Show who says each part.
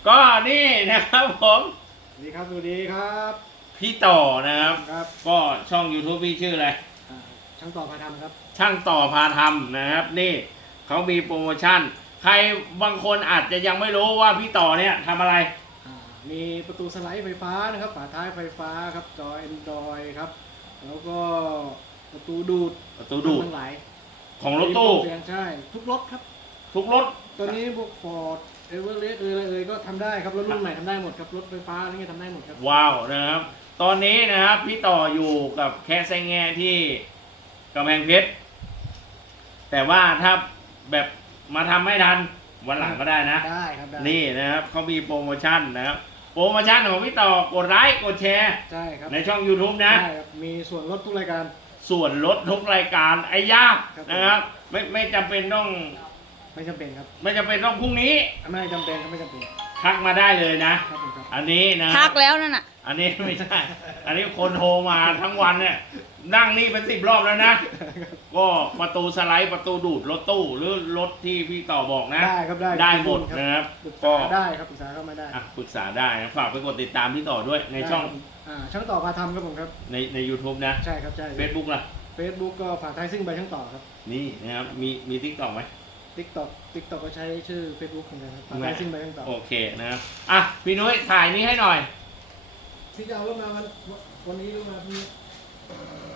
Speaker 1: ก็นี่นะครับผม
Speaker 2: สวัสดีครับสวัสดีครับ
Speaker 1: พี่ต่อนะครับ
Speaker 2: ครับ
Speaker 1: ก็ช่อง YouTube พี่ชื่ออะไร
Speaker 2: ช่างต่อพาทำครับ
Speaker 1: ช่างต่อพาทำนะครับนี่เขามีโปรโมชั่น ใครบางคนอาจจะยังไม่รู้ว่าพี่ต่อเนี่ยทำอะไร
Speaker 2: มีประตูสไลด์ไฟฟ้านะครับฝาท้ายไฟฟ้าครับจอ Android ครับแล้วก็ประตูดูด
Speaker 1: ประตูดูด
Speaker 2: ทั้งหลาย
Speaker 1: ของรถตู้
Speaker 2: เสียงใช่ทุกรถครับ
Speaker 1: ทุกรถ
Speaker 2: ตอนนี้พวก Ford Everest อะไรก็ทำได้ครับรถรุ่นใหม่ทำได้หมดครับรถไฟฟ้าอะไรเงี้ยทำได้หมดครับ
Speaker 1: ว้าวนะครับ ตอนนี้นะครับพี่ต่ออยู่กับแค่ไซแงที่กำแพงเพชรแต่ว่าถ้าแบบมาทำไม่ทันวันหลังก็ได้นะ
Speaker 2: ได้ครับได้
Speaker 1: นี่นะครับเขามีโปรโมชั่นนะครับ โปรโมชั่นของพี่ต่อกดไลค์กดแชร์
Speaker 2: ใช่ครับ
Speaker 1: ในช่อง YouTube นะ
Speaker 2: ใช่ครับมีส่วนลดทุกรายการ
Speaker 1: ส่วนลดทุกรายการไอ้ยาก
Speaker 2: ครับ
Speaker 1: นะครับ ไม่จำเป็นต้อง
Speaker 2: ไม่จำเป็นครับ
Speaker 1: ไม่จำเป็นต้องพรุ่งนี้
Speaker 2: ไม่จำเป็นครับไม่จำเป็น
Speaker 1: ทักมาได้เลยนะ
Speaker 2: ครับผมครับ
Speaker 1: อันนี้นะ
Speaker 3: ทักแล้วนั่นน่ะ
Speaker 1: อันนี้ไม่ใช่ อันนี้คนโทรมาทั้งวันเนี่ยนั่งนี่เป็น10 รอบแล้วนะ ก็ประตูสไลด์ประตูดูดรถตู้หรือรถที่พี่ต่อบอกนะ
Speaker 2: ได้ครับได้
Speaker 1: ได้หมดนะครับ
Speaker 2: ปรึก
Speaker 1: ก็
Speaker 2: ษาได้ครับปรึกษาเข้ามาได้
Speaker 1: อ่ะปรึกษาได้นะฝากไปกดติดตามพี่ต่อด้วยในช่อง
Speaker 2: ช่างต่อพาทำครับผมครับ
Speaker 1: ใน YouTube นะ
Speaker 2: ใช่ครับใช่
Speaker 1: Facebook ล่ะ
Speaker 2: Facebook ก็ฝากไทยซิ่งใบช่างต่อครับ
Speaker 1: นี่นะครับมีทิกตอกไหม
Speaker 2: TikTok ก็ใช้ชื่อ Facebook เหมือนกันครับฝากไทยซิ่งใบช่างต่อ
Speaker 1: โอเคนะครับอ่ะพี่นุ้ยถ่ายนี้ให้หน่อย
Speaker 2: พี่จะเอารถมาวันนี้หรือมาพรุ่งนี้